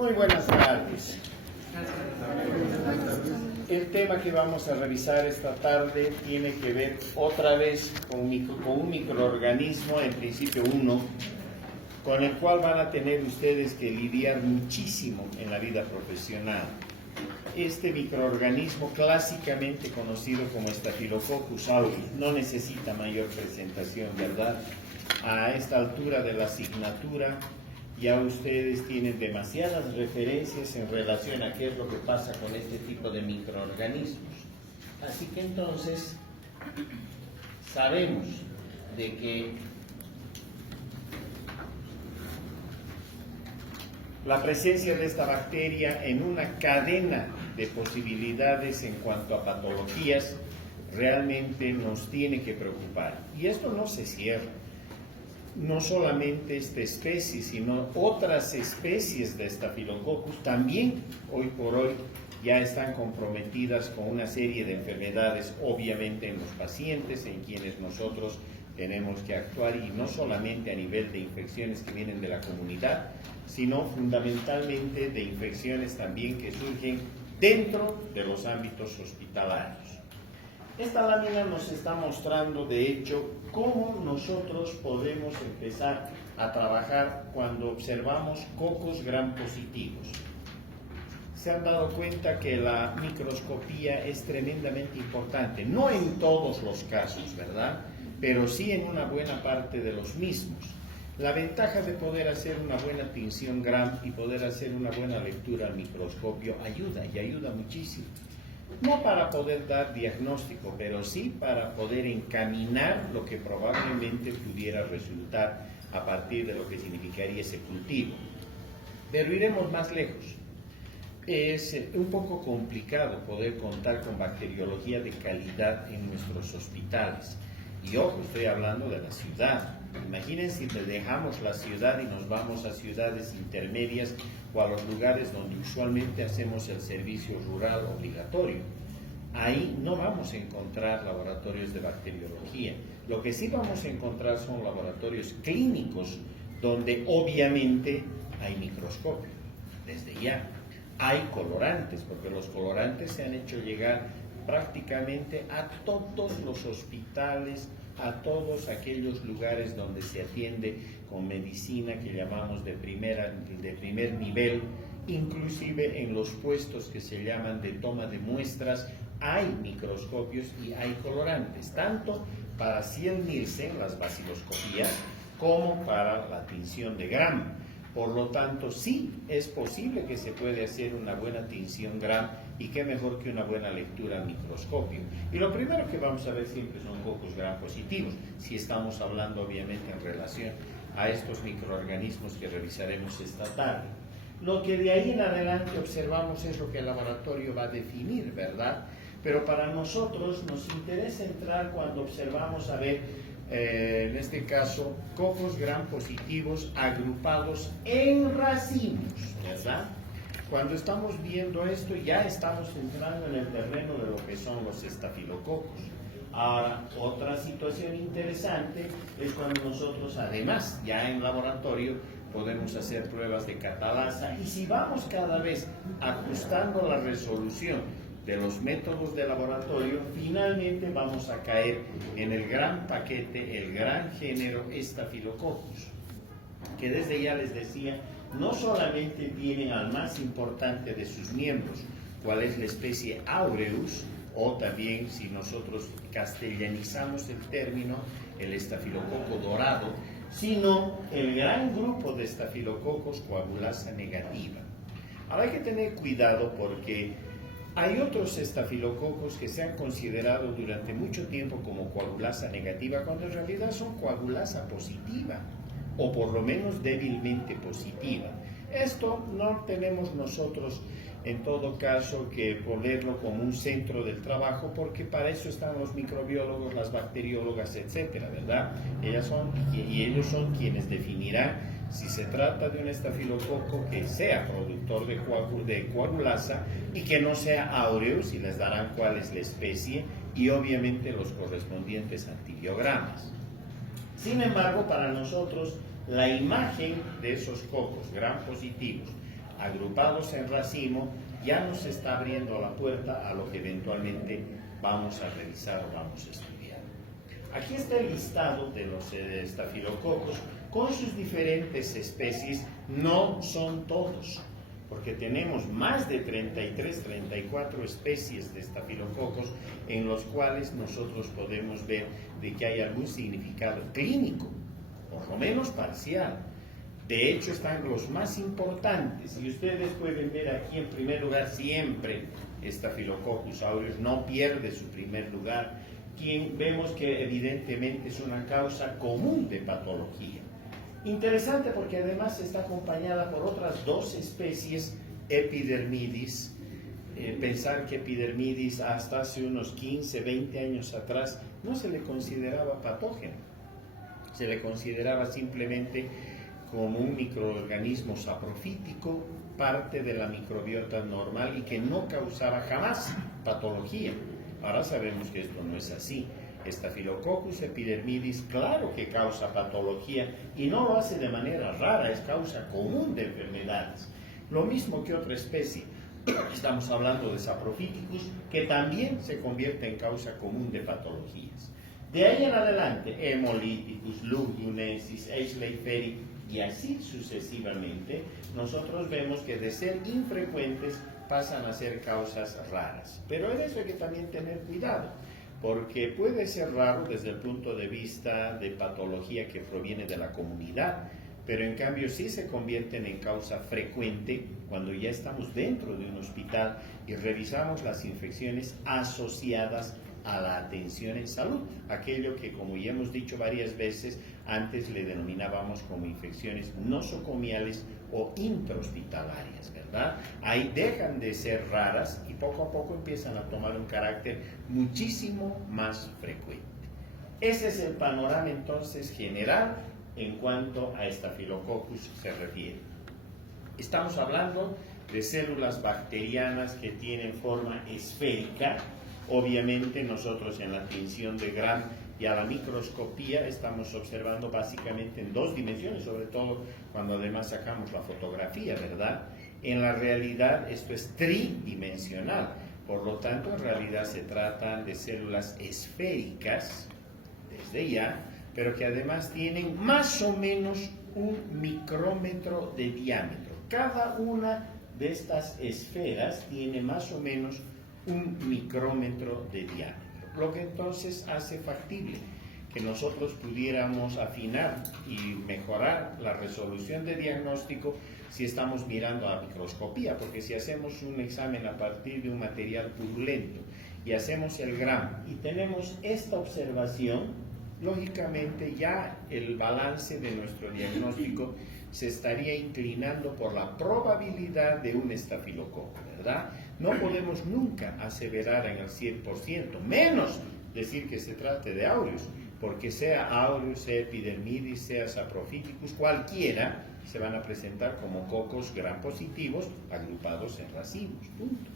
Muy buenas tardes. El tema que vamos a revisar esta tarde tiene que ver otra vez con un microorganismo, en principio uno, con el cual van a tener ustedes que lidiar muchísimo en la vida profesional. Este microorganismo, clásicamente conocido como Staphylococcus aureus, no necesita mayor presentación, ¿verdad? A esta altura de la asignatura ya ustedes tienen demasiadas referencias en relación a qué es lo que pasa con este tipo de microorganismos. Así que entonces sabemos de que la presencia de esta bacteria en una cadena de posibilidades en cuanto a patologías realmente nos tiene que preocupar. Y esto no se cierra. No solamente esta especie, sino otras especies de Staphylococcus también hoy por hoy ya están comprometidas con una serie de enfermedades, obviamente en los pacientes, en quienes nosotros tenemos que actuar, y no solamente a nivel de infecciones que vienen de la comunidad, sino fundamentalmente de infecciones también que surgen dentro de los ámbitos hospitalarios. Esta lámina nos está mostrando, de hecho, cómo nosotros podemos empezar a trabajar cuando observamos cocos gram positivos. Se han dado cuenta que la microscopía es tremendamente importante, no en todos los casos, ¿verdad?, pero sí en una buena parte de los mismos. La ventaja de poder hacer una buena tinción gram y poder hacer una buena lectura al microscopio ayuda, y ayuda muchísimo. No para poder dar diagnóstico, pero sí para poder encaminar lo que probablemente pudiera resultar a partir de lo que significaría ese cultivo. Pero iremos más lejos. Es un poco complicado poder contar con bacteriología de calidad en nuestros hospitales. Y ojo, estoy hablando de la ciudad. Imagínense si dejamos la ciudad y nos vamos a ciudades intermedias o a los lugares donde usualmente hacemos el servicio rural obligatorio. Ahí no vamos a encontrar laboratorios de bacteriología. Lo que sí vamos a encontrar son laboratorios clínicos donde obviamente hay microscopio, desde ya. Hay colorantes, porque los colorantes se han hecho llegar prácticamente a todos los hospitales, a todos aquellos lugares donde se atiende con medicina que llamamos de primer nivel, inclusive en los puestos que se llaman de toma de muestras, hay microscopios y hay colorantes, tanto para Ciel Nielsen, las baciloscopías, como para la tinción de gram. Por lo tanto, sí es posible que se puede hacer una buena tinción gram, y qué mejor que una buena lectura al microscopio. Y lo primero que vamos a ver siempre son cocos gram positivos, si estamos hablando obviamente en relación a estos microorganismos que revisaremos esta tarde. Lo que de ahí en adelante observamos es lo que el laboratorio va a definir, ¿verdad? Pero para nosotros nos interesa entrar cuando observamos, a ver, en este caso, cocos gram positivos agrupados en racimos, ¿verdad? Cuando estamos viendo esto, ya estamos entrando en el terreno de lo que son los estafilococos. Ahora, otra situación interesante es cuando nosotros, además, ya en laboratorio, podemos hacer pruebas de catalasa, y si vamos cada vez ajustando la resolución de los métodos de laboratorio, finalmente vamos a caer en el gran paquete, el gran género Staphylococcus, que desde ya les decía, no solamente tienen al más importante de sus miembros, cuál es la especie aureus, o también, si nosotros castellanizamos el término, el estafilococo dorado, sino el gran grupo de estafilococos coagulasa negativa. Ahora hay que tener cuidado porque hay otros estafilococos que se han considerado durante mucho tiempo como coagulasa negativa, cuando en realidad son coagulasa positiva, o por lo menos débilmente positiva. Esto no tenemos nosotros en todo caso que ponerlo como un centro del trabajo, porque para eso están los microbiólogos, las bacteriólogas, etcétera, ¿verdad? Ellos son quienes definirán si se trata de un estafilococo que sea productor de coagulasa y que no sea aureus, y les darán cuál es la especie y obviamente los correspondientes antibiogramas. Sin embargo, para nosotros, la imagen de esos cocos gram positivos agrupados en racimo, ya nos está abriendo la puerta a lo que eventualmente vamos a revisar o vamos a estudiar. Aquí está el listado de los estafilococos con sus diferentes especies. No son todos, porque tenemos más de 33, 34 especies de estafilococos en los cuales nosotros podemos ver de que hay algún significado clínico, por lo menos parcial. De hecho, están los más importantes, y ustedes pueden ver aquí en primer lugar siempre Staphylococcus aureus, no pierde su primer lugar, quien vemos que evidentemente es una causa común de patología. Interesante porque además está acompañada por otras dos especies, Epidermidis. Pensar que Epidermidis hasta hace unos 15, 20 años atrás no se le consideraba patógeno, se le consideraba simplemente como un microorganismo saprofítico, parte de la microbiota normal y que no causaba jamás patología. Ahora sabemos que esto no es así. Staphylococcus epidermidis, claro que causa patología y no lo hace de manera rara, es causa común de enfermedades. Lo mismo que otra especie, estamos hablando de Saprophyticus, que también se convierte en causa común de patologías. De ahí en adelante, Hemolyticus, Lugdunensis, Eschleiferi y así sucesivamente, nosotros vemos que de ser infrecuentes pasan a ser causas raras. Pero en eso hay que también tener cuidado, porque puede ser raro desde el punto de vista de patología que proviene de la comunidad, pero en cambio sí se convierten en causa frecuente cuando ya estamos dentro de un hospital y revisamos las infecciones asociadas a la atención en salud, aquello que, como ya hemos dicho varias veces, antes le denominábamos como infecciones nosocomiales o intrahospitalarias, ¿verdad? Ahí dejan de ser raras y poco a poco empiezan a tomar un carácter muchísimo más frecuente. Ese es el panorama entonces general en cuanto a Staphylococcus se refiere. Estamos hablando de células bacterianas que tienen forma esférica. Obviamente nosotros en la tinción de Gram y a la microscopía estamos observando básicamente en dos dimensiones, sobre todo cuando además sacamos la fotografía, ¿verdad? En la realidad esto es tridimensional, por lo tanto en realidad se trata de células esféricas, desde ya, pero que además tienen más o menos un micrómetro de diámetro. Cada una de estas esferas tiene más o menos un micrómetro de diámetro, lo que entonces hace factible que nosotros pudiéramos afinar y mejorar la resolución de diagnóstico si estamos mirando a microscopía, porque si hacemos un examen a partir de un material purulento y hacemos el Gram y tenemos esta observación, lógicamente ya el balance de nuestro diagnóstico se estaría inclinando por la probabilidad de un estafilococo, ¿verdad? No podemos nunca aseverar en el 100%, menos decir que se trate de aureus, porque sea aureus, sea epidermidis, sea saprophyticus, cualquiera se van a presentar como cocos gram positivos agrupados en racimos, punto.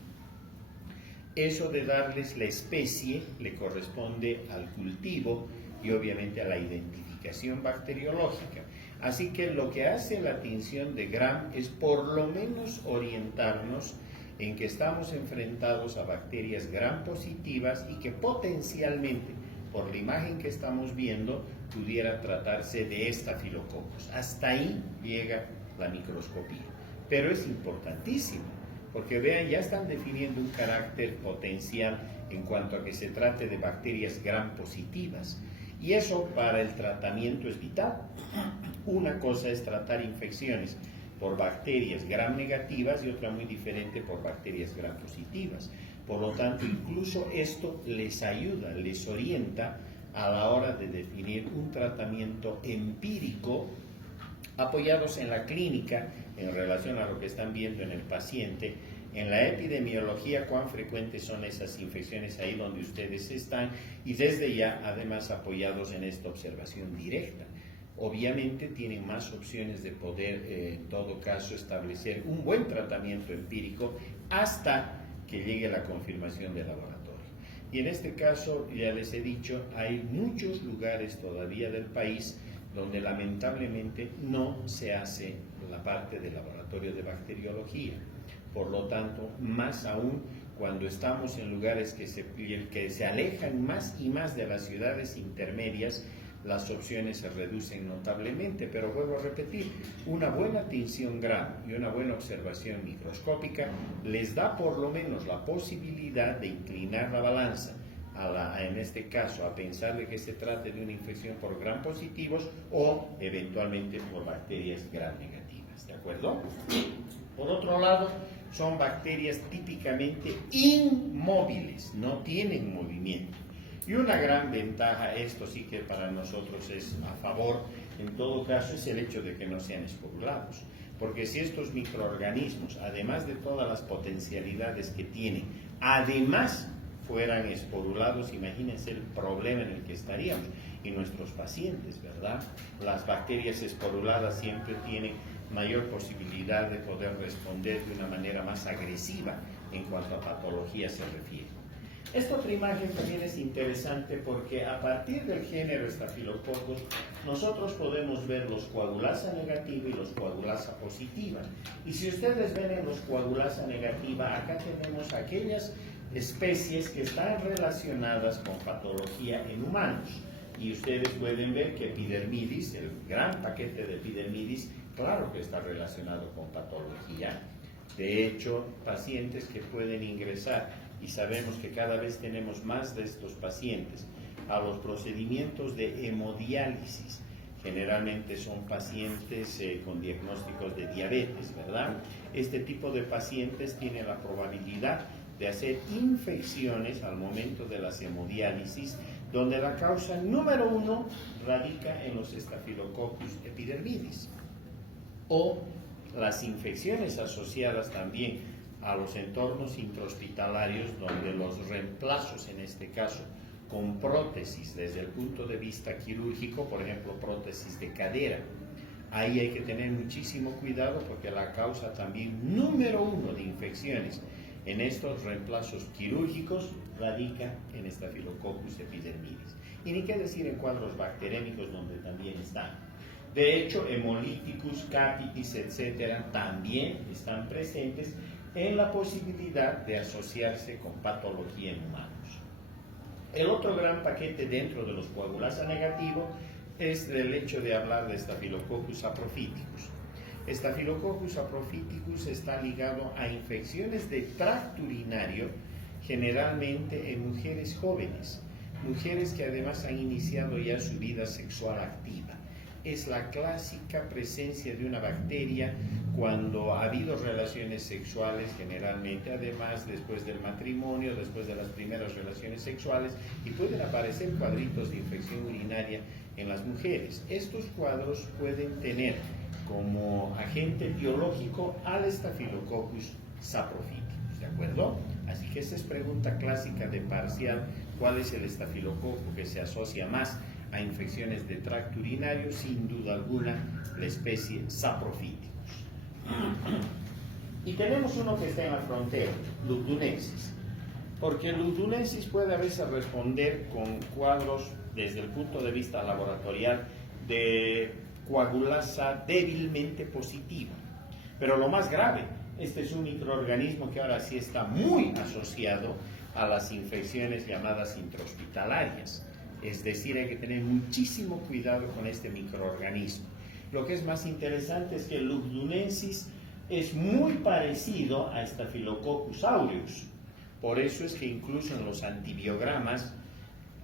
Eso de darles la especie le corresponde al cultivo y obviamente a la identificación bacteriológica. Así que lo que hace la tinción de Gram es por lo menos orientarnos en que estamos enfrentados a bacterias Gram positivas y que potencialmente, por la imagen que estamos viendo, pudiera tratarse de estafilococos. Hasta ahí llega la microscopía. Pero es importantísimo, porque vean, ya están definiendo un carácter potencial en cuanto a que se trate de bacterias Gram positivas. Y eso para el tratamiento es vital. Una cosa es tratar infecciones por bacterias Gram negativas y otra muy diferente por bacterias Gram positivas. Por lo tanto, incluso esto les ayuda, les orienta a la hora de definir un tratamiento empírico apoyados en la clínica en relación a lo que están viendo en el paciente, en la epidemiología, cuán frecuentes son esas infecciones ahí donde ustedes están y desde ya además apoyados en esta observación directa. Obviamente tienen más opciones de poder en todo caso establecer un buen tratamiento empírico hasta que llegue la confirmación del laboratorio. Y en este caso, ya les he dicho, hay muchos lugares todavía del país donde lamentablemente no se hace la parte del laboratorio de bacteriología. Por lo tanto, más aún cuando estamos en lugares que se alejan más y más de las ciudades intermedias, las opciones se reducen notablemente, pero vuelvo a repetir, una buena tinción gramo y una buena observación microscópica les da por lo menos la posibilidad de inclinar la balanza, en este caso, a pensar de que se trate de una infección por gram positivos o eventualmente por bacterias gram negativas, ¿de acuerdo? Por otro lado, son bacterias típicamente inmóviles, no tienen movimiento. Y una gran ventaja, esto sí que para nosotros es a favor, en todo caso, es el hecho de que no sean esporulados. Porque si estos microorganismos, además de todas las potencialidades que tienen, además fueran esporulados, imagínense el problema en el que estaríamos. Y nuestros pacientes, ¿verdad? Las bacterias esporuladas siempre tienen mayor posibilidad de poder responder de una manera más agresiva en cuanto a patología se refiere. Esta otra imagen también es interesante porque a partir del género Staphylococcus nosotros podemos ver los coagulasa negativa y los coagulasa positiva. Y si ustedes ven en los coagulasa negativa, acá tenemos aquellas especies que están relacionadas con patología en humanos. Y ustedes pueden ver que epidermidis, el gran paquete de epidermidis, claro que está relacionado con patología. De hecho, pacientes que pueden ingresar, y sabemos que cada vez tenemos más de estos pacientes, a los procedimientos de hemodiálisis. Generalmente son pacientes con diagnósticos de diabetes, ¿verdad? Este tipo de pacientes tienen la probabilidad de hacer infecciones al momento de las hemodiálisis, donde la causa número uno radica en los Staphylococcus epidermidis, o las infecciones asociadas también a los entornos intrahospitalarios, donde los reemplazos, en este caso, con prótesis desde el punto de vista quirúrgico, por ejemplo, prótesis de cadera, ahí hay que tener muchísimo cuidado porque la causa también número uno de infecciones en estos reemplazos quirúrgicos radica en Staphylococcus epidermidis. Y ni qué decir en cuadros bacterémicos donde también están. De hecho, hemolíticus, capitis, etcétera, también están presentes en la posibilidad de asociarse con patología en humanos. El otro gran paquete dentro de los coagulasa negativos es el hecho de hablar de Staphylococcus saprophyticus. Staphylococcus saprophyticus está ligado a infecciones de tracto urinario, generalmente en mujeres jóvenes, mujeres que además han iniciado ya su vida sexual activa. Es la clásica presencia de una bacteria cuando ha habido relaciones sexuales, generalmente además después del matrimonio, después de las primeras relaciones sexuales, y pueden aparecer cuadritos de infección urinaria en las mujeres. Estos cuadros pueden tener como agente biológico al Staphylococcus saprophyticus, ¿de acuerdo? Así que esa es pregunta clásica de parcial, ¿cuál es el estafilococo que se asocia más a infecciones de tracto urinario? Sin duda alguna, la especie Saprophyticus. Y tenemos uno que está en la frontera, Lugdunensis, porque Lugdunensis puede a veces responder con cuadros desde el punto de vista laboratorial de coagulasa débilmente positiva. Pero lo más grave, este es un microorganismo que ahora sí está muy asociado a las infecciones llamadas intrahospitalarias. Es decir, hay que tener muchísimo cuidado con este microorganismo. Lo que es más interesante es que el Lugdunensis es muy parecido a Staphylococcus aureus. Por eso es que incluso en los antibiogramas,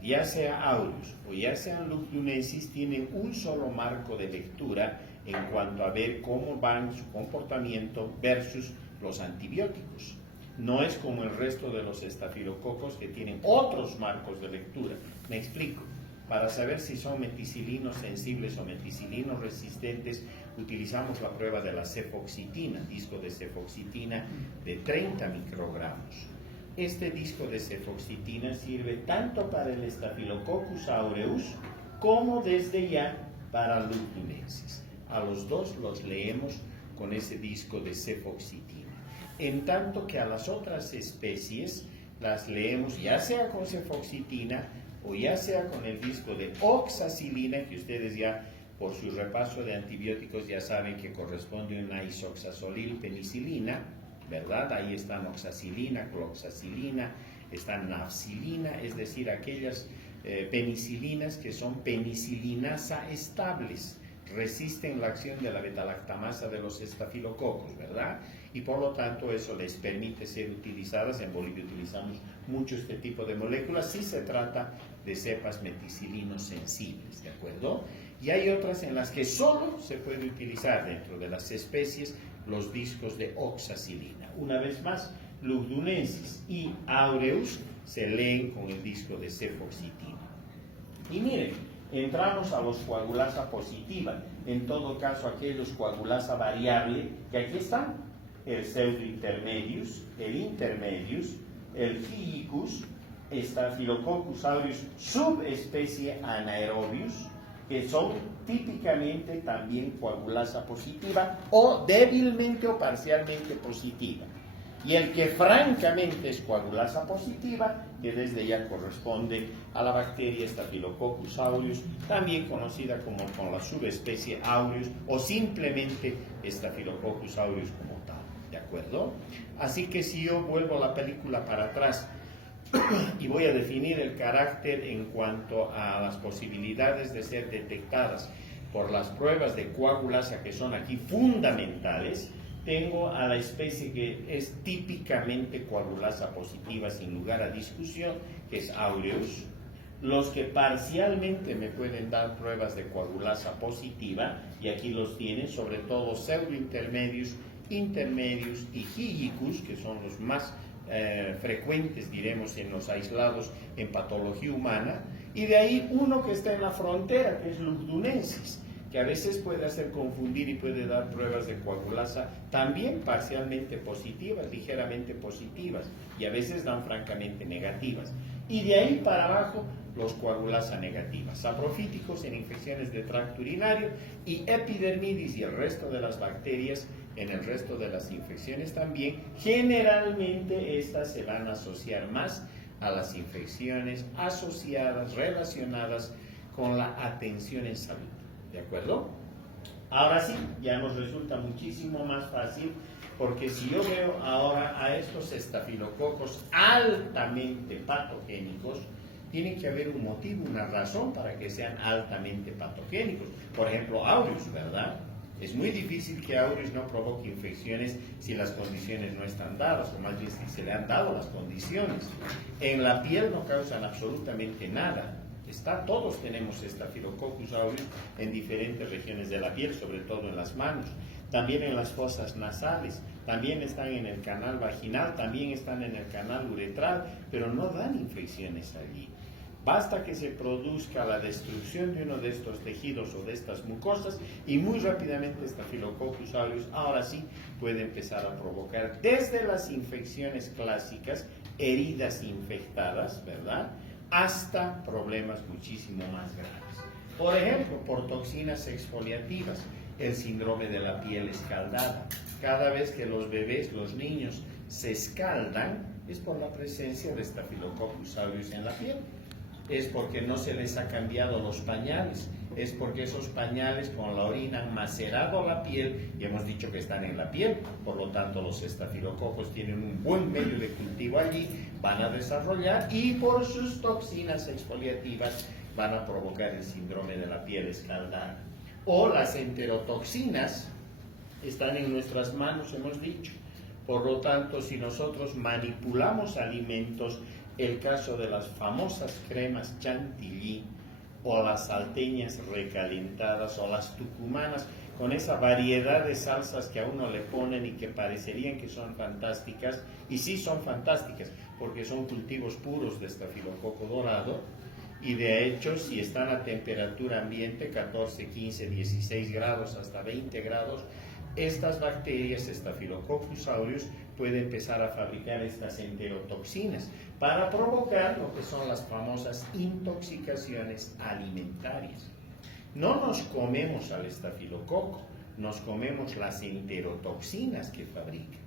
ya sea aureus o ya sean Lugdunensis, tienen un solo marco de lectura en cuanto a ver cómo van su comportamiento versus los antibióticos. No es como el resto de los estafilococos que tienen otros marcos de lectura. Me explico. Para saber si son meticilinos sensibles o meticilinos resistentes, utilizamos la prueba de la cefoxitina, disco de cefoxitina de 30 microgramos. Este disco de cefoxitina sirve tanto para el Staphylococcus aureus como desde ya para Lugdunensis. A los dos los leemos con ese disco de cefoxitina. En tanto que a las otras especies las leemos ya sea con cefoxitina o ya sea con el disco de oxacilina, que ustedes ya por su repaso de antibióticos ya saben que corresponde a una isoxazolil penicilina, ¿verdad? Ahí están oxacilina, cloxacilina, está nafcilina, es decir, aquellas penicilinas que son penicilinasa estables, resisten la acción de la betalactamasa de los estafilococos, ¿verdad? Y por lo tanto eso les permite ser utilizadas. En Bolivia utilizamos mucho este tipo de moléculas si se trata de cepas meticilinos sensibles, ¿de acuerdo? Y hay otras en las que solo se puede utilizar dentro de las especies los discos de oxacilina. Una vez más, lugdunensis y aureus se leen con el disco de cefoxitina. Y miren, entramos a los coagulasa positiva, en todo caso aquellos coagulasa variable, que aquí están, el pseudointermedius, el intermedius, el filicus, Staphylococcus aureus subespecie anaerobius, que son típicamente también coagulasa positiva o débilmente o parcialmente positiva. Y el que francamente es coagulasa positiva, que desde ya corresponde a la bacteria Staphylococcus aureus, también conocida como con la subespecie aureus o simplemente Staphylococcus aureus como tal, ¿de acuerdo? Así que si yo vuelvo la película para atrás y voy a definir el carácter en cuanto a las posibilidades de ser detectadas por las pruebas de coagulasa que son aquí fundamentales, tengo a la especie que es típicamente coagulasa positiva sin lugar a discusión, que es aureus. Los que parcialmente me pueden dar pruebas de coagulasa positiva, y aquí los tienen, sobre todo pseudointermedius, intermedius y higicus, que son los más frecuentes, diremos, en los aislados en patología humana, y de ahí uno que está en la frontera, que es lugdunensis, que a veces puede hacer confundir y puede dar pruebas de coagulasa también parcialmente positivas, ligeramente positivas, y a veces dan francamente negativas. Y de ahí para abajo, los coagulasa negativas, saprofíticos en infecciones de tracto urinario y epidermidis y el resto de las bacterias en el resto de las infecciones también. Generalmente estas se van a asociar más a las infecciones asociadas, relacionadas con la atención en salud. ¿De acuerdo? Ahora sí, ya nos resulta muchísimo más fácil, porque si yo veo ahora a estos estafilococos altamente patogénicos, tiene que haber un motivo, una razón para que sean altamente patogénicos. Por ejemplo, aureus, ¿verdad? Es muy difícil que aureus no provoque infecciones si las condiciones no están dadas, o más bien si se le han dado las condiciones. En la piel no causan absolutamente nada. Todos tenemos Staphylococcus aureus en diferentes regiones de la piel, sobre todo en las manos, también en las fosas nasales, también están en el canal vaginal, también están en el canal uretral, pero no dan infecciones allí. Basta que se produzca la destrucción de uno de estos tejidos o de estas mucosas y muy rápidamente Staphylococcus aureus ahora sí puede empezar a provocar desde las infecciones clásicas, heridas infectadas, ¿verdad?, hasta problemas muchísimo más graves. Por ejemplo, por toxinas exfoliativas, el síndrome de la piel escaldada. Cada vez que los bebés, los niños, se escaldan, es por la presencia de Staphylococcus aureus en la piel. Es porque no se les ha cambiado los pañales, es porque esos pañales con la orina han macerado la piel y hemos dicho que están en la piel, por lo tanto los estafilococos tienen un buen medio de cultivo allí, van a desarrollar y por sus toxinas exfoliativas van a provocar el síndrome de la piel escaldada. O las enterotoxinas están en nuestras manos, hemos dicho, por lo tanto si nosotros manipulamos alimentos, el caso de las famosas cremas chantilly o las salteñas recalentadas o las tucumanas, con esa variedad de salsas que a uno le ponen y que parecerían que son fantásticas, y sí son fantásticas, porque son cultivos puros de estafilococo dorado, y de hecho si están a temperatura ambiente, 14, 15, 16 grados hasta 20 grados, estas bacterias, Staphylococcus aureus, pueden empezar a fabricar estas enterotoxinas para provocar lo que son las famosas intoxicaciones alimentarias. No nos comemos al estafilococo, nos comemos las enterotoxinas que fabrican.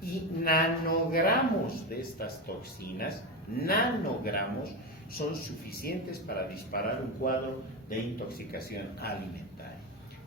Y nanogramos de estas toxinas, nanogramos, son suficientes para disparar un cuadro de intoxicación alimentaria.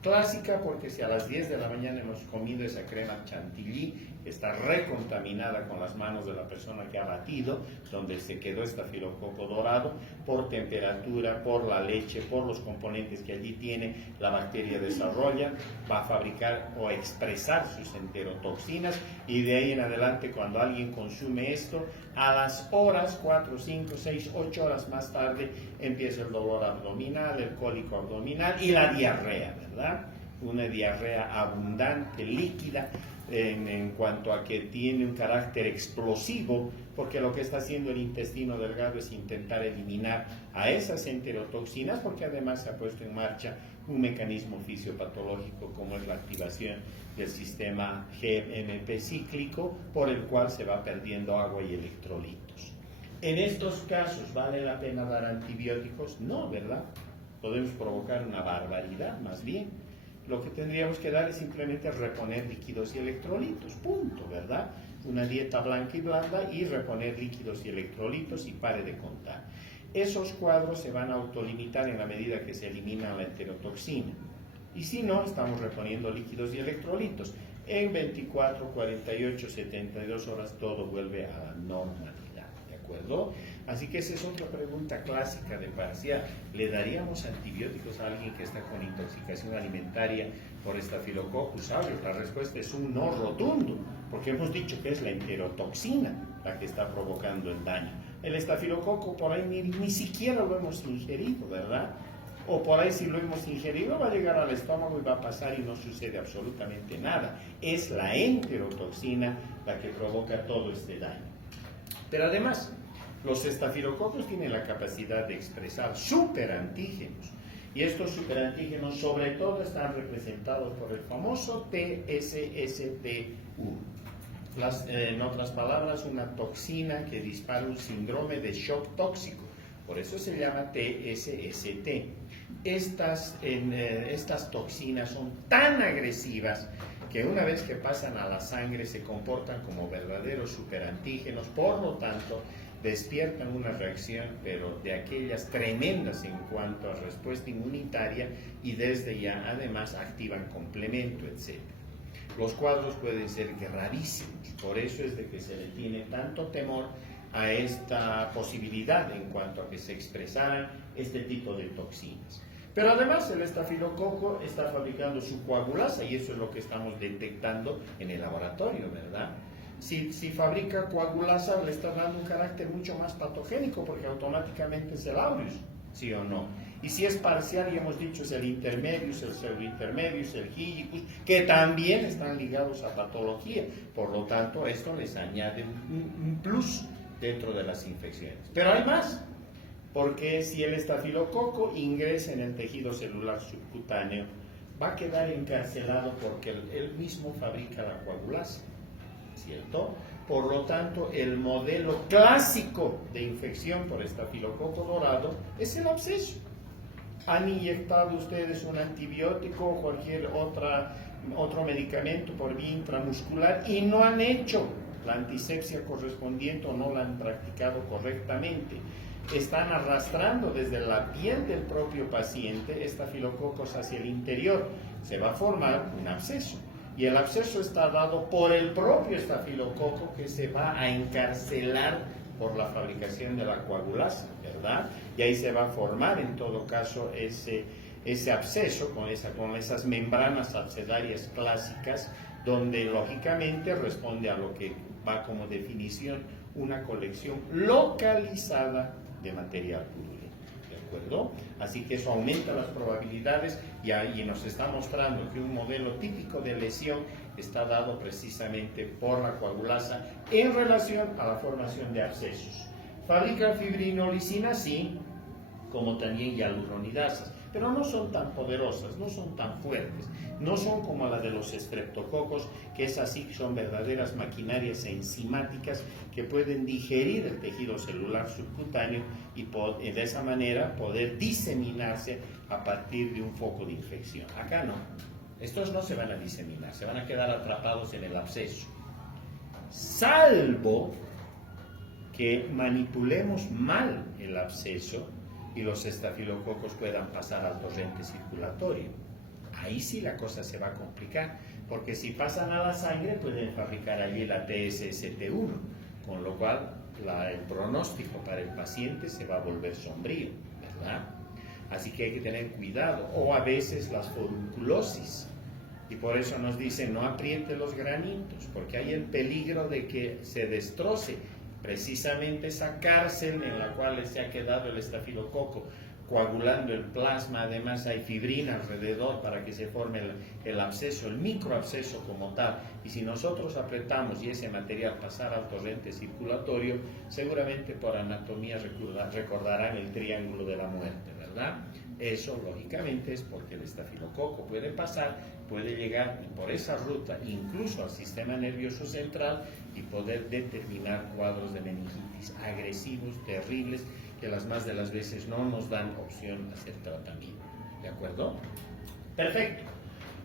Clásica porque si a las 10 de la mañana hemos comido esa crema chantilly, está recontaminada con las manos de la persona que ha batido, donde se quedó estafilococo dorado, por temperatura, por la leche, por los componentes que allí tiene, la bacteria desarrolla, va a fabricar o expresar sus enterotoxinas, y de ahí en adelante cuando alguien consume esto, a las horas, 4, 5, 6, 8 horas más tarde, empieza el dolor abdominal, el cólico abdominal y la diarrea, ¿verdad? Una diarrea abundante, líquida, en cuanto a que tiene un carácter explosivo, porque lo que está haciendo el intestino delgado es intentar eliminar a esas enterotoxinas, porque además se ha puesto en marcha un mecanismo fisiopatológico como es la activación del sistema GMP cíclico, por el cual se va perdiendo agua y electrolitos. En estos casos, ¿vale la pena dar antibióticos? No, ¿verdad? Podemos provocar una barbaridad, más bien. Lo que tendríamos que dar es simplemente reponer líquidos y electrolitos, punto, ¿verdad? Una dieta blanca y blanda y reponer líquidos y electrolitos y pare de contar. Esos cuadros se van a autolimitar en la medida que se elimina la enterotoxina. Y si no, estamos reponiendo líquidos y electrolitos. En 24, 48, 72 horas todo vuelve a la normalidad, ¿de acuerdo? Así que esa es otra pregunta clásica de Parcial. ¿Le daríamos antibióticos a alguien que está con intoxicación alimentaria por estafilococcus aureus? La respuesta es un no rotundo, porque hemos dicho que es la enterotoxina la que está provocando el daño. El estafilococo por ahí ni siquiera lo hemos ingerido, ¿verdad? O por ahí si lo hemos ingerido va a llegar al estómago y va a pasar y no sucede absolutamente nada. Es la enterotoxina la que provoca todo este daño. Pero además, los estafilococos tienen la capacidad de expresar superantígenos, y estos superantígenos sobre todo están representados por el famoso TSST1. En otras palabras, una toxina que dispara un síndrome de shock tóxico, por eso se llama TSST. Estas toxinas son tan agresivas que una vez que pasan a la sangre se comportan como verdaderos superantígenos, por lo tanto despiertan una reacción, pero de aquellas tremendas en cuanto a respuesta inmunitaria, y desde ya además activan complemento, etc. Los cuadros pueden ser gravísimos, por eso es de que se le tiene tanto temor a esta posibilidad en cuanto a que se expresaran este tipo de toxinas. Pero además el estafilococo está fabricando su coagulasa, y eso es lo que estamos detectando en el laboratorio, ¿verdad? Si fabrica coagulasa, le está dando un carácter mucho más patogénico, porque automáticamente es el aureus, ¿sí o no? Y si es parcial, y hemos dicho, es el intermedius, el pseudointermedius, el higicus, que también están ligados a patología. Por lo tanto, esto les añade un plus dentro de las infecciones. Pero hay más, porque si el estafilococo ingresa en el tejido celular subcutáneo, va a quedar encarcelado porque él mismo fabrica la coagulasa, ¿cierto? Por lo tanto, el modelo clásico de infección por estafilococo dorado es el absceso. ¿Han inyectado ustedes un antibiótico o cualquier otro medicamento por vía intramuscular y no han hecho la antisepsia correspondiente o no la han practicado correctamente? Están arrastrando desde la piel del propio paciente estafilococos hacia el interior. Se va a formar un absceso. Y el absceso está dado por el propio estafilococo, que se va a encarcelar por la fabricación de la coagulasa, ¿verdad? Y ahí se va a formar en todo caso ese absceso con esas membranas abscesarias clásicas, donde lógicamente responde a lo que va como definición una colección localizada de material purulento, ¿de acuerdo? Así que eso aumenta las probabilidades, y ahí nos está mostrando que un modelo típico de lesión está dado precisamente por la coagulasa en relación a la formación de abscesos. Fabrican fibrinolicina, sí, como también hialuronidasas, pero no son tan poderosas, no son tan fuertes, no son como la de los estreptococos, que es así, son verdaderas maquinarias enzimáticas que pueden digerir el tejido celular subcutáneo y de esa manera poder diseminarse a partir de un foco de infección. Acá no, estos no se van a diseminar, se van a quedar atrapados en el absceso, salvo que manipulemos mal el absceso y los estafilococos puedan pasar al torrente circulatorio. ahí sí la cosa se va a complicar, porque si pasan a la sangre pueden fabricar allí la TSST1, con lo cual el pronóstico para el paciente se va a volver sombrío, ¿verdad? Así que hay que tener cuidado, o a veces las furunculosis, y por eso nos dicen no apriete los granitos, porque hay el peligro de que se destroce precisamente esa cárcel en la cual se ha quedado el estafilococo, coagulando el plasma. Además hay fibrina alrededor para que se forme el absceso, el microabsceso como tal, y si nosotros apretamos y ese material pasara al torrente circulatorio, seguramente por anatomía recordarán el triángulo de la muerte, ¿verdad? Eso lógicamente es porque el estafilococo puede pasar, puede llegar por esa ruta incluso al sistema nervioso central y poder determinar cuadros de meningitis agresivos, terribles, que las más de las veces no nos dan opción a hacer tratamiento. ¿De acuerdo? Perfecto.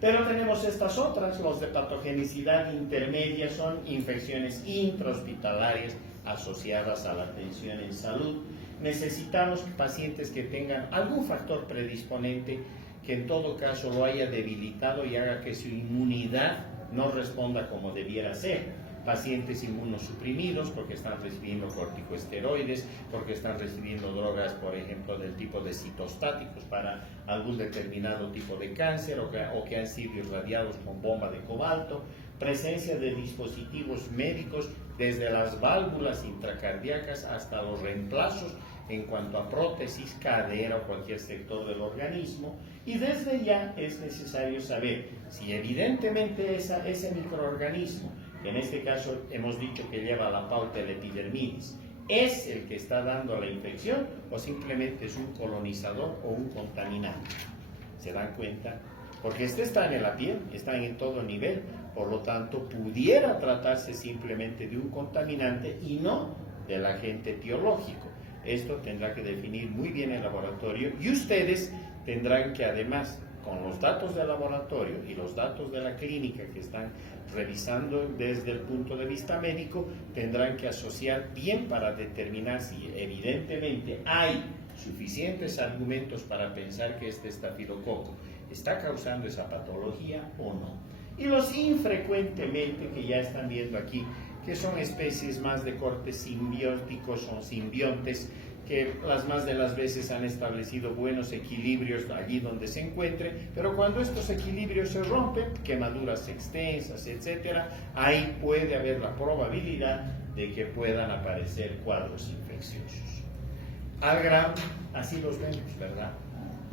Pero tenemos estas otras, los de patogenicidad intermedia, son infecciones intrahospitalarias asociadas a la atención en salud. Necesitamos pacientes que tengan algún factor predisponente que en todo caso lo haya debilitado y haga que su inmunidad no responda como debiera ser. Pacientes inmunosuprimidos porque están recibiendo corticosteroides, porque están recibiendo drogas, por ejemplo, del tipo de citostáticos para algún determinado tipo de cáncer o que han sido irradiados con bomba de cobalto, presencia de dispositivos médicos desde las válvulas intracardíacas hasta los reemplazos en cuanto a prótesis, cadera o cualquier sector del organismo, y desde ya es necesario saber si evidentemente ese microorganismo, en este caso hemos dicho que lleva la pauta del epidermidis, es el que está dando la infección o simplemente es un colonizador o un contaminante. ¿Se dan cuenta? Porque este está en la piel, está en todo nivel, por lo tanto pudiera tratarse simplemente de un contaminante y no del agente etiológico. Esto tendrá que definir muy bien el laboratorio y ustedes tendrán que, además, con los datos del laboratorio y los datos de la clínica que están revisando desde el punto de vista médico, tendrán que asociar bien para determinar si evidentemente hay suficientes argumentos para pensar que este estafilococo está causando esa patología o no. Y los infrecuentemente, que ya están viendo aquí, que son especies más de corte simbióticos o simbiontes, que las más de las veces han establecido buenos equilibrios allí donde se encuentre, pero cuando estos equilibrios se rompen, quemaduras extensas, etcétera, ahí puede haber la probabilidad de que puedan aparecer cuadros infecciosos. Al grano, así los vemos, ¿verdad?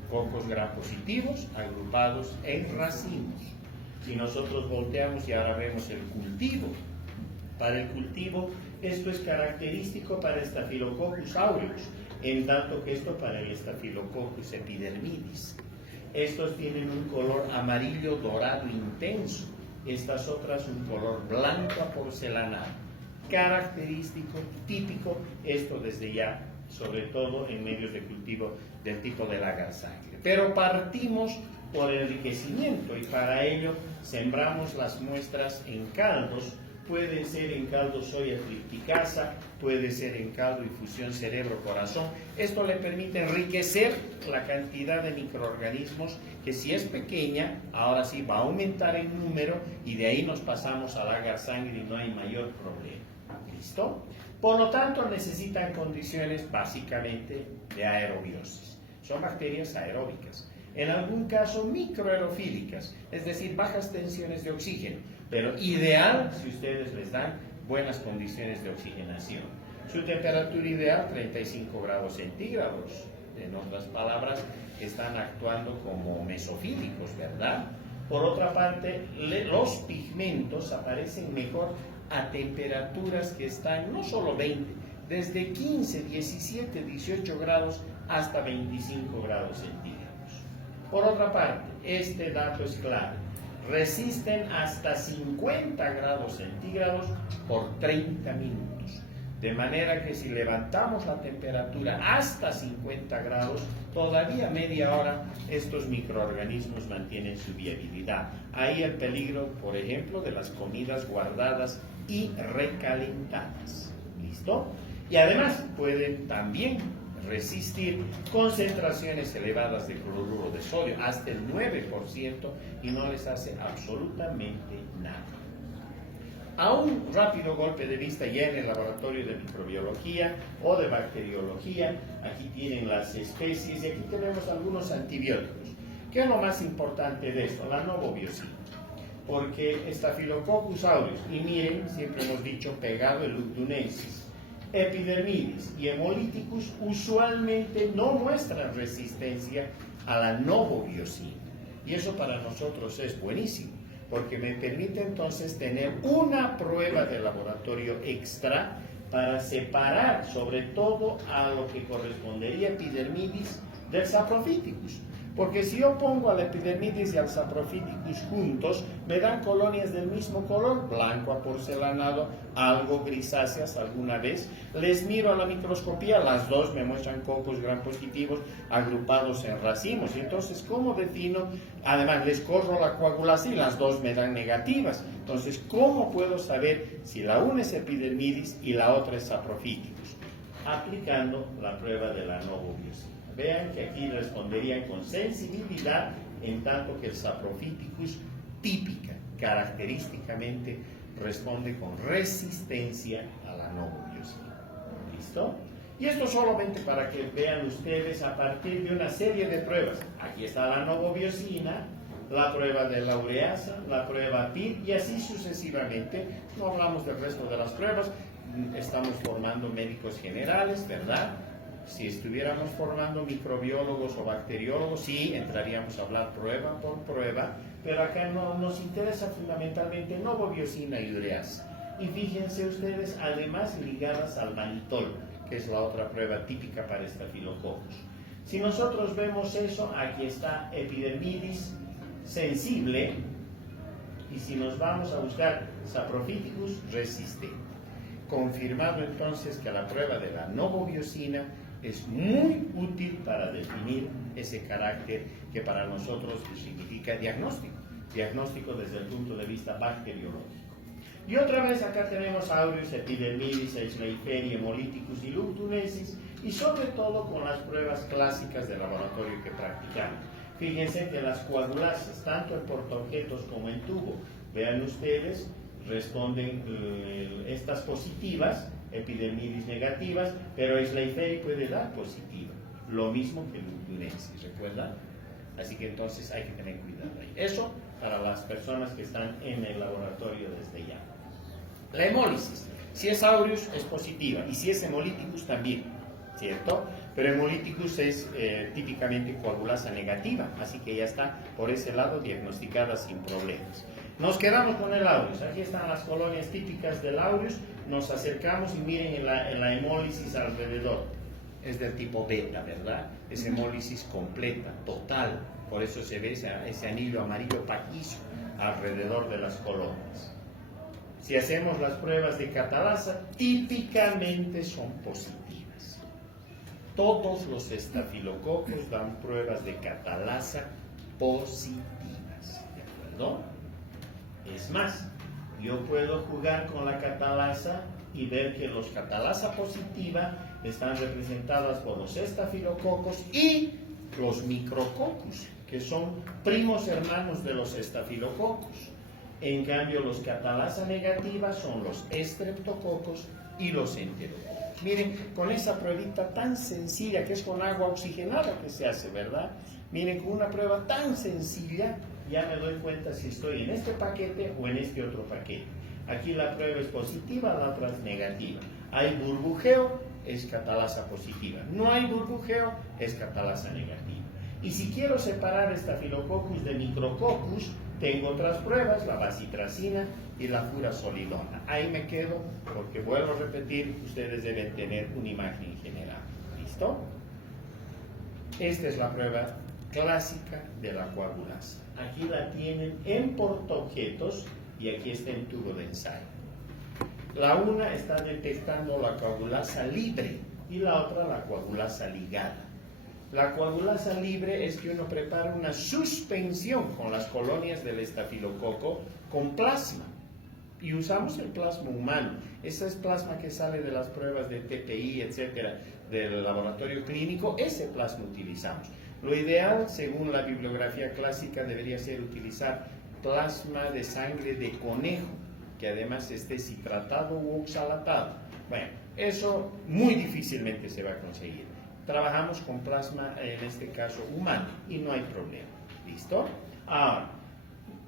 Cocos gram positivos agrupados en racimos. Si nosotros volteamos y ahora vemos el cultivo, para el cultivo esto es característico para Staphylococcus aureus, en tanto que esto para el Staphylococcus epidermidis. Estos tienen un color amarillo dorado intenso, estas otras un color blanco aporcelanado. Característico, típico, esto desde ya, sobre todo en medios de cultivo del tipo de lagar sangre. Pero partimos por el enriquecimiento y para ello sembramos las muestras en caldos. Puede ser en caldo soya tripticasa, puede ser en caldo infusión cerebro-corazón. Esto le permite enriquecer la cantidad de microorganismos que, si es pequeña, ahora sí va a aumentar en número y de ahí nos pasamos al agar sangre y no hay mayor problema. ¿Listo? Por lo tanto, necesitan condiciones básicamente de aerobiosis. Son bacterias aeróbicas. En algún caso microaerofílicas, es decir, bajas tensiones de oxígeno, pero ideal si ustedes les dan buenas condiciones de oxigenación. Su temperatura ideal, 35 grados centígrados. En otras palabras, están actuando como mesofílicos, ¿verdad? Por otra parte, los pigmentos aparecen mejor a temperaturas que están no solo 20, desde 15, 17, 18 grados hasta 25 grados centígrados. Por otra parte, este dato es clave, resisten hasta 50 grados centígrados por 30 minutos. De manera que si levantamos la temperatura hasta 50 grados, todavía media hora estos microorganismos mantienen su viabilidad. Ahí el peligro, por ejemplo, de las comidas guardadas y recalentadas. ¿Listo? Y además pueden también resistir concentraciones elevadas de cloruro de sodio, hasta el 9%, y no les hace absolutamente nada. A un rápido golpe de vista ya en el laboratorio de microbiología o de bacteriología, aquí tienen las especies y aquí tenemos algunos antibióticos. ¿Qué es lo más importante de esto? La novobiosina. Porque Staphylococcus aureus, y miren, siempre hemos dicho pegado el Lugdunensis, Epidermidis y Hemolyticus usualmente no muestran resistencia a la novobiosina. Y eso para nosotros es buenísimo, porque me permite entonces tener una prueba de laboratorio extra para separar sobre todo a lo que correspondería Epidermidis del Saprophyticus. Porque si yo pongo al Epidermidis y al Saprophyticus juntos, me dan colonias del mismo color, blanco aporcelanado, algo grisáceas alguna vez. Les miro a la microscopía, las dos me muestran cocos gram positivos agrupados en racimos. Y entonces, ¿cómo defino? Además, les corro la coagulación y las dos me dan negativas. Entonces, ¿cómo puedo saber si la una es Epidermidis y la otra es Saprophyticus? Aplicando la prueba de la novobiosina. Vean que aquí responderían con sensibilidad, en tanto que el Saprophyticus típica, característicamente, responde con resistencia a la novobiosina. ¿Listo? Y esto solamente para que vean ustedes a partir de una serie de pruebas. Aquí está la novobiosina, la prueba de la ureasa, la prueba PIR y así sucesivamente. No hablamos del resto de las pruebas, estamos formando médicos generales, ¿verdad? Si estuviéramos formando microbiólogos o bacteriólogos, sí, entraríamos a hablar prueba por prueba, pero acá no nos interesa fundamentalmente novobiosina y ureasa. Y fíjense ustedes, además ligadas al mannitol, que es la otra prueba típica para Staphylococcus. Si nosotros vemos eso, aquí está Epidermidis sensible, y si nos vamos a buscar Saprophyticus resistente. Confirmado entonces que la prueba de la novobiosina es muy útil para definir ese carácter que para nosotros significa diagnóstico desde el punto de vista bacteriológico. Y otra vez acá tenemos Aureus, Epidermidis, Schleicheri, Hemolyticus y Lugdunensis, y sobre todo con las pruebas clásicas de laboratorio que practicamos. Fíjense que las coagulases, tanto en portaobjetos como en tubo, vean ustedes, responden estas positivas, Epidermidis negativas, pero Schleicheri puede dar positiva, lo mismo que Lugdunensis, ¿recuerdan? Así que entonces hay que tener cuidado ahí. Eso para las personas que están en el laboratorio desde ya. La hemólisis, si es Aureus es positiva y si es Hemolyticus también, ¿cierto? Pero Hemolyticus es típicamente coagulasa negativa, así que ya está por ese lado diagnosticada sin problemas. Nos quedamos con el Aureus, aquí están las colonias típicas del Aureus, nos acercamos y miren en la hemólisis alrededor, es del tipo beta, ¿verdad? Es hemólisis completa, total, por eso se ve ese anillo amarillo pajizo alrededor de las colonias. Si hacemos las pruebas de catalasa, típicamente son positivas. Todos los estafilococos dan pruebas de catalasa positivas, ¿de acuerdo? Es más, yo puedo jugar con la catalasa y ver que los catalasa positiva están representadas por los estafilococos y los micrococos, que son primos hermanos de los estafilococos. En cambio, los catalasa negativas son los estreptococos y los enterococos. Miren, con esa pruebita tan sencilla que es con agua oxigenada que se hace, ¿verdad? Miren, con una prueba tan sencilla ya me doy cuenta si estoy en este paquete o en este otro paquete. Aquí la prueba es positiva, la otra es negativa. Hay burbujeo, es catalasa positiva. No hay burbujeo, es catalasa negativa. Y si quiero separar Staphylococcus de Micrococcus, tengo otras pruebas, la bacitracina y la furasolidona. Ahí me quedo porque vuelvo a repetir, ustedes deben tener una imagen general. ¿Listo? Esta es la prueba clásica de la coagulasa. Aquí la tienen en portaobjetos y aquí está en tubo de ensayo. La una está detectando la coagulasa libre y la otra la coagulasa ligada. La coagulasa libre es que uno prepara una suspensión con las colonias del estafilococo con plasma. Y usamos el plasma humano. Ese es plasma que sale de las pruebas de TPI, etc. del laboratorio clínico, ese plasma utilizamos. Lo ideal, según la bibliografía clásica, debería ser utilizar plasma de sangre de conejo, que además esté citratado u oxalatado. Bueno, eso muy difícilmente se va a conseguir. Trabajamos con plasma, en este caso humano, y no hay problema. ¿Listo? Ahora,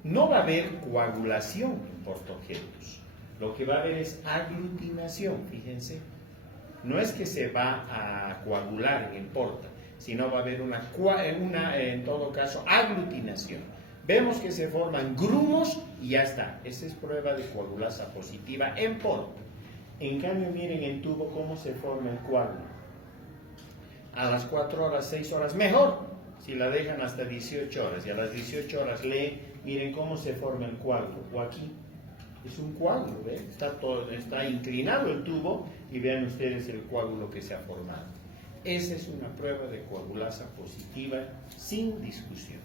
no va a haber coagulación en portaobjetos. Lo que va a haber es aglutinación, fíjense. No es que se va a coagular en el porta, sino va a haber en todo caso, aglutinación. Vemos que se forman grumos y ya está. Esa es prueba de coagulasa positiva en porta. En cambio, miren en tubo cómo se forma el coágulo. A las 4 horas, 6 horas, mejor si la dejan hasta 18 horas. Y a las 18 horas miren cómo se forma el coágulo. O aquí. Es un coágulo, ¿ven? Está inclinado el tubo y vean ustedes el coágulo que se ha formado. Esa es una prueba de coagulasa positiva sin discusión.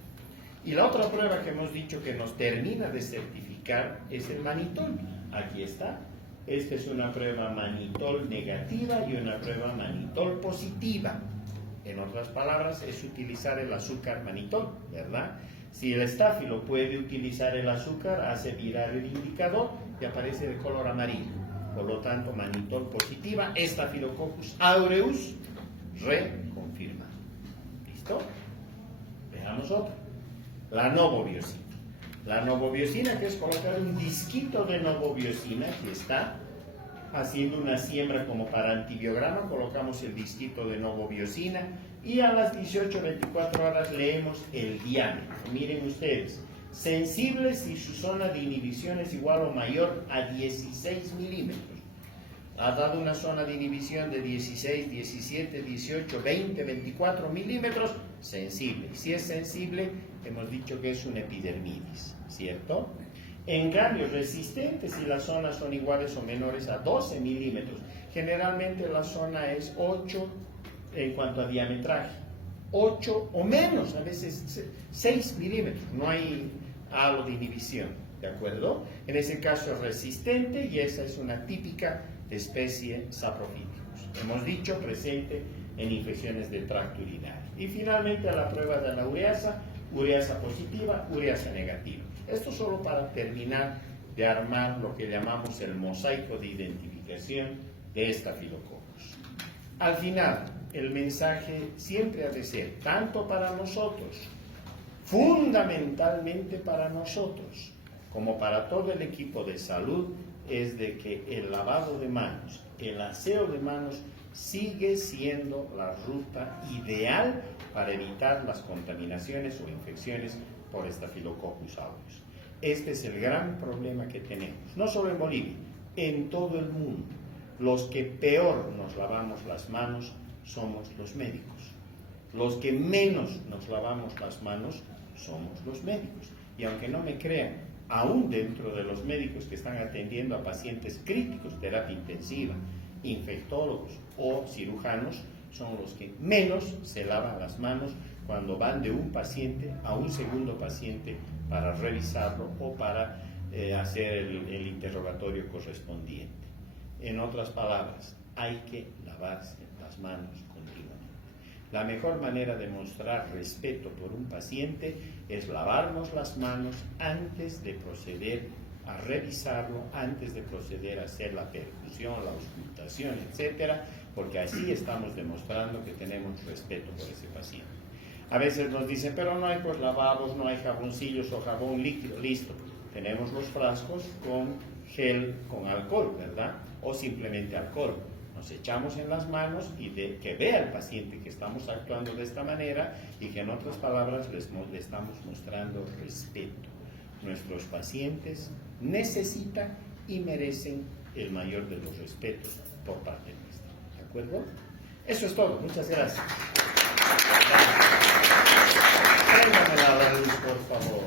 Y la otra prueba que hemos dicho que nos termina de certificar es el manitol. Aquí está. Esta es una prueba manitol negativa y una prueba manitol positiva. En otras palabras, es utilizar el azúcar manitol, ¿verdad? Si el estáfilo puede utilizar el azúcar, hace virar el indicador y aparece de color amarillo. Por lo tanto, manitol positiva, Staphylococcus aureus reconfirmado. ¿Listo? Veamos otra. La novobiosina. La novobiosina, que es colocar un disquito de novobiosina, aquí está, haciendo una siembra como para antibiograma, colocamos el disquito de novobiosina y a las 18-24 horas leemos el diámetro. Miren ustedes, sensible si su zona de inhibición es igual o mayor a 16 milímetros. Ha dado una zona de inhibición de 16, 17, 18, 20, 24 milímetros, sensible. Si es sensible, hemos dicho que es una epidermidis, ¿cierto? En cambio, resistente si las zonas son iguales o menores a 12 milímetros. Generalmente la zona es 8 en cuanto a diametraje. 8 o menos, a veces 6 milímetros. No hay halo de inhibición, ¿de acuerdo? En ese caso es resistente y esa es una típica especie Saprophyticus. Hemos dicho presente en infecciones del tracto urinario. Y finalmente a la prueba de la ureasa positiva, ureasa negativa. Esto solo para terminar de armar lo que llamamos el mosaico de identificación de Staphylococcus. Al final, el mensaje siempre ha de ser, tanto para nosotros, fundamentalmente para nosotros, como para todo el equipo de salud, es de que el lavado de manos, el aseo de manos, sigue siendo la ruta ideal para evitar las contaminaciones o infecciones por Staphylococcus aureus. Este es el gran problema que tenemos, no solo en Bolivia, en todo el mundo. Los que peor nos lavamos las manos somos los médicos. Los que menos nos lavamos las manos somos los médicos. Y aunque no me crean, aún dentro de los médicos que están atendiendo a pacientes críticos, terapia intensiva, infectólogos o cirujanos, son los que menos se lavan las manos cuando van de un paciente a un segundo paciente para revisarlo o para hacer el interrogatorio correspondiente. En otras palabras, hay que lavarse las manos continuamente. La mejor manera de mostrar respeto por un paciente es lavarnos las manos antes de proceder a revisarlo, antes de proceder a hacer la perfusión, la auscultación, etcétera, porque así estamos demostrando que tenemos respeto por ese paciente. A veces nos dicen, pero no hay pues lavabos, no hay jaboncillos o jabón líquido. Listo, tenemos los frascos con gel con alcohol, ¿verdad? O simplemente alcohol. Nos echamos en las manos y que vea el paciente que estamos actuando de esta manera y que en otras palabras le estamos mostrando respeto. Nuestros pacientes necesitan y merecen el mayor de los respetos por parte nuestra. ¿De acuerdo? Eso es todo. Muchas gracias. Préndame la luz, por favor.